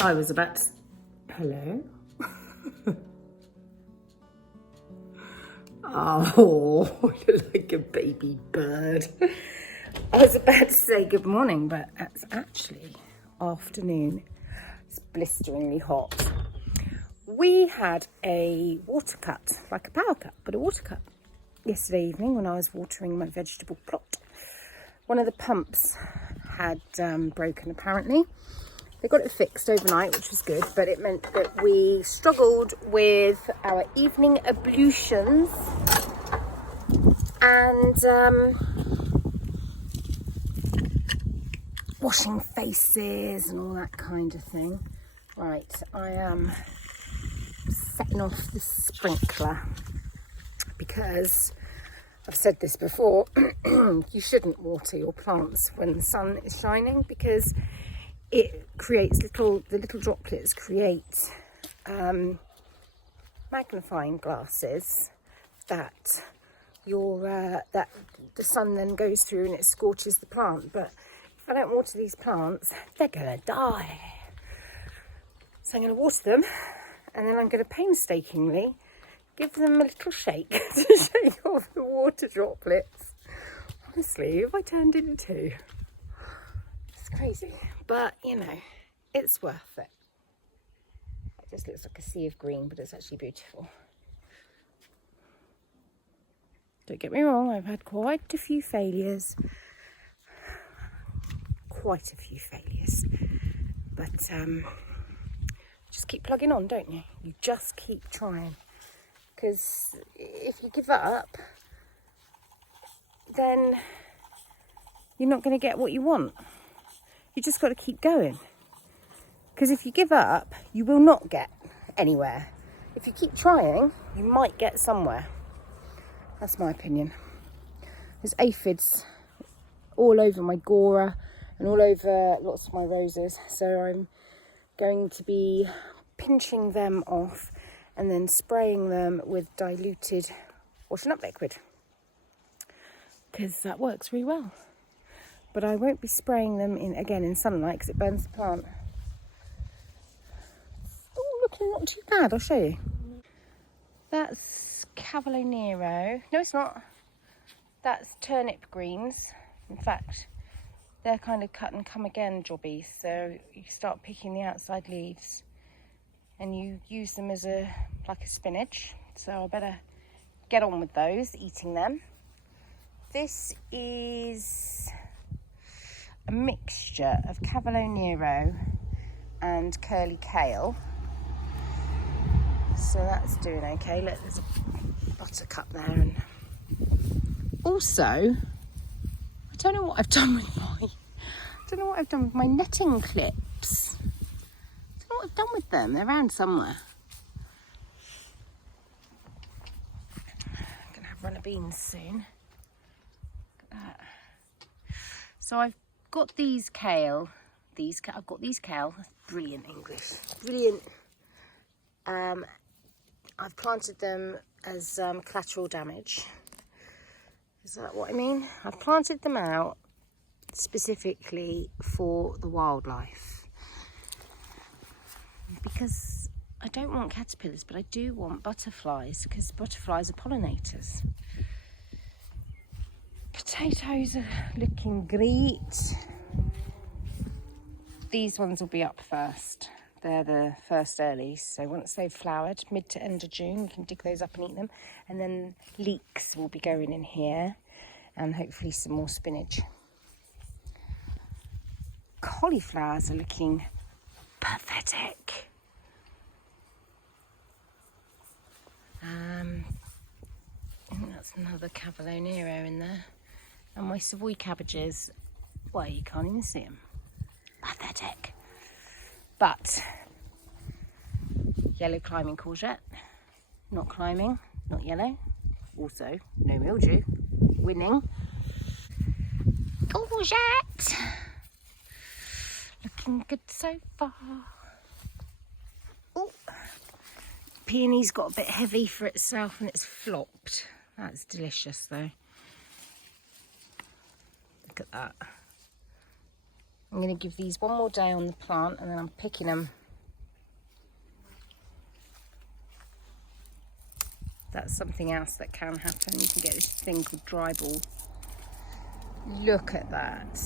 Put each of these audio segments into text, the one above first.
I was about to... Hello? Oh, I look like a baby bird. I was about to say good morning, but it's actually afternoon. It's blisteringly hot. We had a water cut, like a power cut, but a water cut yesterday evening when I was watering my vegetable plot. One of the pumps had broken apparently. They got it fixed overnight, which was good, but it meant that we struggled with our evening ablutions and washing faces and all that kind of thing. Right, I am setting off the sprinkler because I've said this before, you shouldn't water your plants when the sun is shining because it creates the little droplets create magnifying glasses that that the sun then goes through and it scorches the plant. But if I don't water these plants, they're gonna die. So I'm gonna water them and then I'm gonna painstakingly give them a little shake to shake off the water droplets. Honestly, if I turned into, it's crazy. But, you know, it's worth it. It just looks like a sea of green, but it's actually beautiful. Don't get me wrong, I've had quite a few failures. But just keep plugging on, don't you? You just keep trying. Because if you give up, then you're not going to get what you want. You just got to keep going. Because if you give up, you will not get anywhere. If you keep trying, you might get somewhere. That's my opinion. There's aphids all over my Gora and all over lots of my roses. So I'm going to be pinching them off and then spraying them with diluted washing up liquid. Because that works really well. But I won't be spraying them in sunlight because it burns the plant. Oh, looking not too bad, I'll show you. That's Cavolo Nero. No, it's not. That's turnip greens. In fact, they're kind of cut and come again jobbies. So you start picking the outside leaves and you use them as like a spinach. So I better get on with those, eating them. This is a mixture of Cavolo Nero and curly kale. So that's doing okay. Look, there's a buttercup there. And also, I don't know what I've done with my netting clips. I don't know what I've done with them. They're around somewhere. I'm gonna have runner beans soon. Look at that. So I've got these kale. I've got these kale. That's brilliant English. Brilliant. I've planted them as collateral damage. Is that what I mean? I've planted them out specifically for the wildlife. Because I don't want caterpillars, but I do want butterflies, because butterflies are pollinators. Potatoes are looking great. These ones will be up first. They're the first earlies, so once they've flowered, mid to end of June, you can dig those up and eat them. And then leeks will be going in here, and hopefully some more spinach. Cauliflowers are looking pathetic. I think that's another Cavolo Nero in there. And my Savoy cabbages, well, you can't even see them. Pathetic. But yellow climbing courgette, not climbing, not yellow. Also, no mildew, winning. Courgette, looking good so far. Oh, peony's got a bit heavy for itself and it's flopped. That's delicious though. Look at that. I'm going to give these one more day on the plant and then I'm picking them That's something else that can happen. You can get this thing called dry ball. Look at that.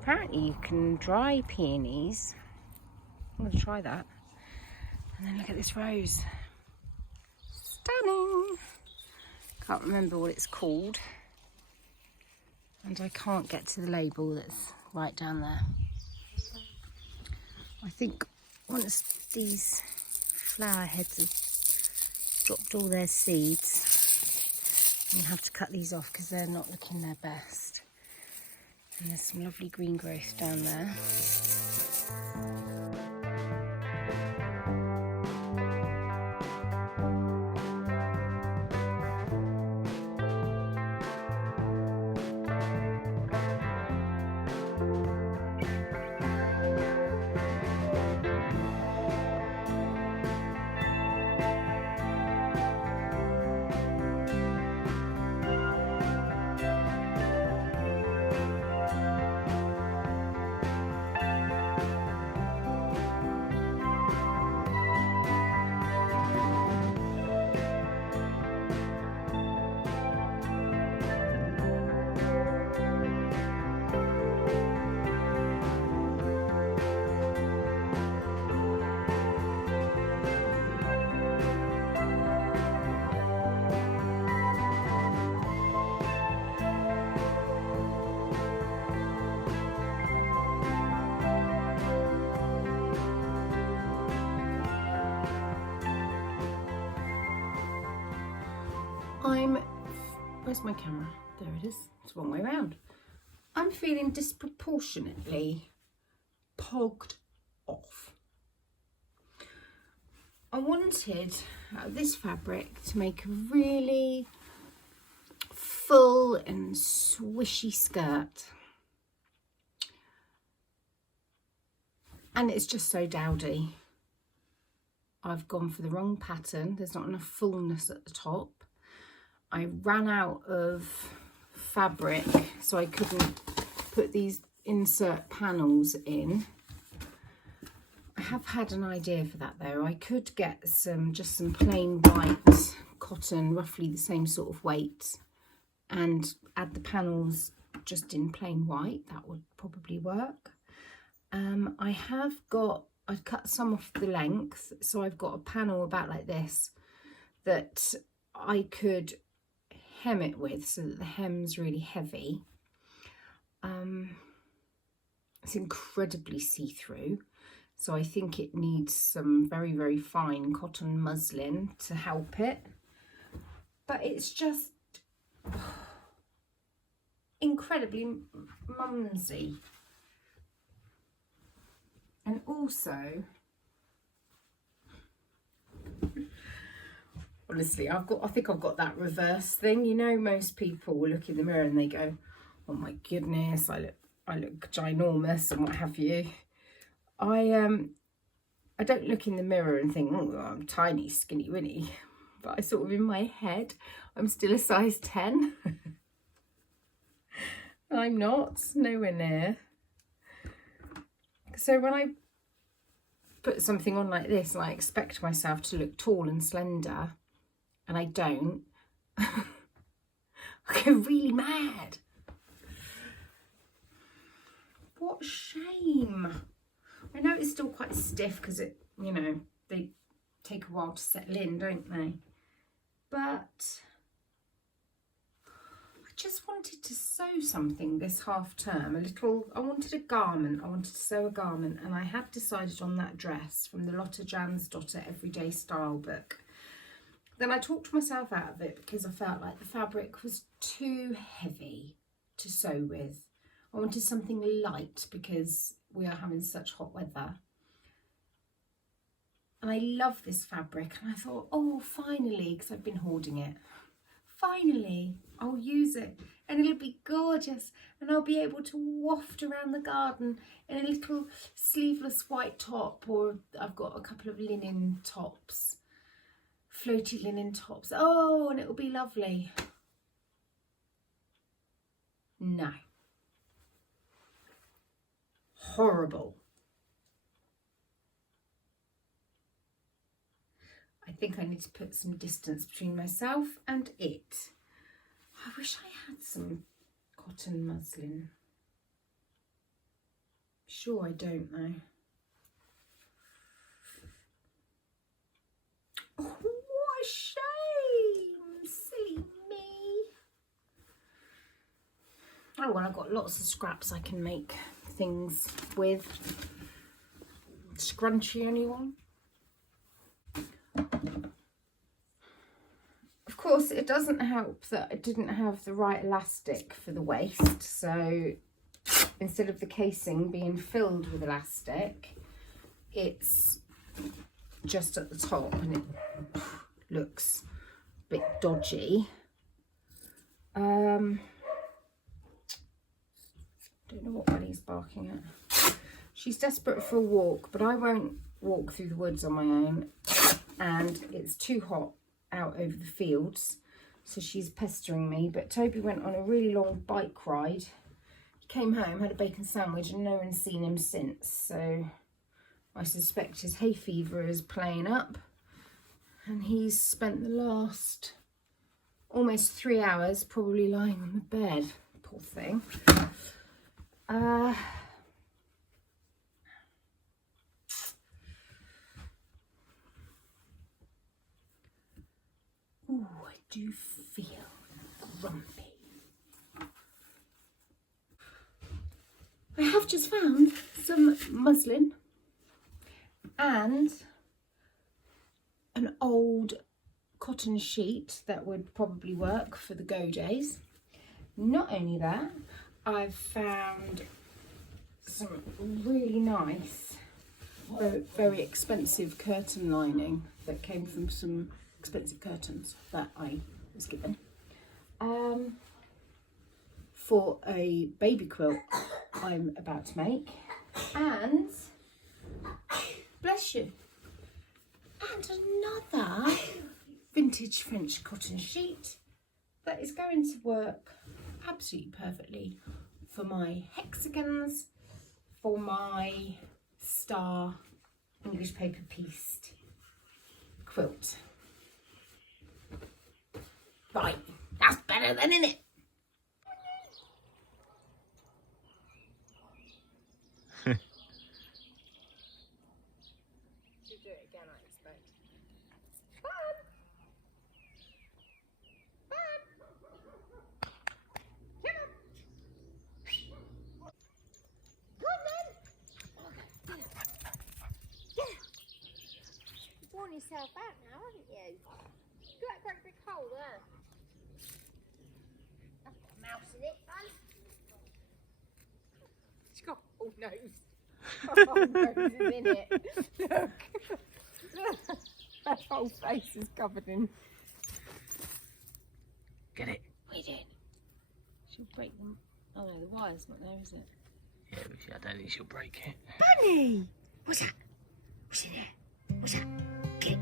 Apparently you can dry peonies. I'm going to try that. And then look at this rose. Stunning. Can't remember what it's called. And I can't get to the label that's right down there. I think once these flower heads have dropped all their seeds, I'm going to have to cut these off because they're not looking their best. And there's some lovely green growth down there. Where's my camera? There it is. It's the wrong way around. I'm feeling disproportionately pogged off. I wanted this fabric to make a really full and swishy skirt. And it's just so dowdy. I've gone for the wrong pattern. There's not enough fullness at the top. I ran out of fabric, so I couldn't put these insert panels in. I have had an idea for that though. I could get just some plain white cotton, roughly the same sort of weight, and add the panels just in plain white. That would probably work. I've cut some off the length, so I've got a panel about like this that I could hem it with so that the hem's really heavy. It's incredibly see-through, so I think it needs some very, very fine cotton muslin to help it. But it's just incredibly mumsy. And also, honestly, I think I've got that reverse thing. You know, most people will look in the mirror and they go, "Oh my goodness, I look ginormous," and what have you. I don't look in the mirror and think, "Oh, I'm tiny, skinny, winny," but I sort of in my head, I'm still a size 10. I'm not, nowhere near. So when I put something on like this and I expect myself to look tall and slender, and I don't, I go really mad. What a shame. I know it's still quite stiff because it, you know, they take a while to settle in, don't they? But I just wanted to sew something this half term, I wanted a garment, I wanted to sew a garment, and I had decided on that dress from the Lotta Jansdotter Everyday Style book. Then I talked myself out of it because I felt like the fabric was too heavy to sew with. I wanted something light because we are having such hot weather. And I love this fabric, and I thought, oh, finally, because I've been hoarding it, finally I'll use it and it'll be gorgeous, and I'll be able to waft around the garden in a little sleeveless white top, or I've got a couple of linen tops, floaty linen tops. Oh, and it'll be lovely. No. Horrible. I think I need to put some distance between myself and it. I wish I had some cotton muslin. Sure, I don't know. Oh, what a shame! Silly me. Oh well, I've got lots of scraps I can make things with. Scrunchy, anyone? Of course, it doesn't help that I didn't have the right elastic for the waist, so instead of the casing being filled with elastic, it's just at the top and it looks a bit dodgy. Don't know what Bunny's barking at. She's desperate for a walk, but I won't walk through the woods on my own, and it's too hot out over the fields, so she's pestering me. But Toby went on a really long bike ride. He came home, had a bacon sandwich, and no one's seen him since, so I suspect his hay fever is playing up, and he's spent the last almost 3 hours probably lying on the bed. Poor thing. Ooh, I do feel grumpy. I have just found some muslin and an old cotton sheet that would probably work for the go days. Not only that, I've found some really nice, very expensive curtain lining that came from some expensive curtains that I was given for a baby quilt I'm about to make, and bless you, and another vintage French cotton sheet that is going to work absolutely perfectly for my hexagons, for my star English paper pieced quilt. Right, that's better than, isn't it? She'll do it again, I expect. Bun! Bun! Come on! Come then! Yeah! You've worn yourself out now, haven't you? Look at that great big hole there. That's got a mouse in it, Bun. She's got a whole nose. Her whole nose is in it. Look. Look. Her whole face is covered in. Get it? What are you doing? She'll break them. Oh no, the wire's not there, is it? Yeah, but I don't think she'll break it. Bunny! What's that? What's in there? What's that? Get it.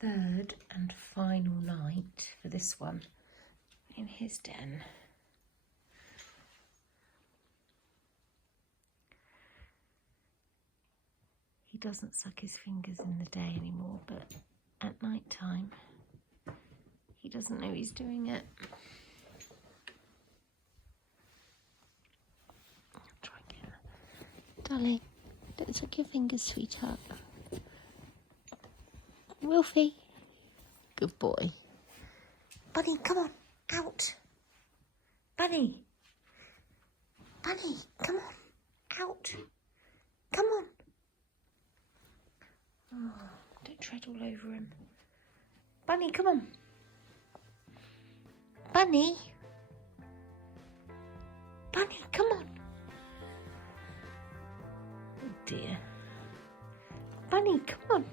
Third and final night for this one in his den. He doesn't suck his fingers in the day anymore, but at night time he doesn't know he's doing it. I'll try again. Darling, don't suck your fingers, sweetheart. Wolfie. Good boy. Bunny, come on, out. Bunny, Bunny, come on. Out. Come on. Oh, don't tread all over him. Bunny, come on. Bunny. Bunny, come on. Oh dear. Bunny, come on.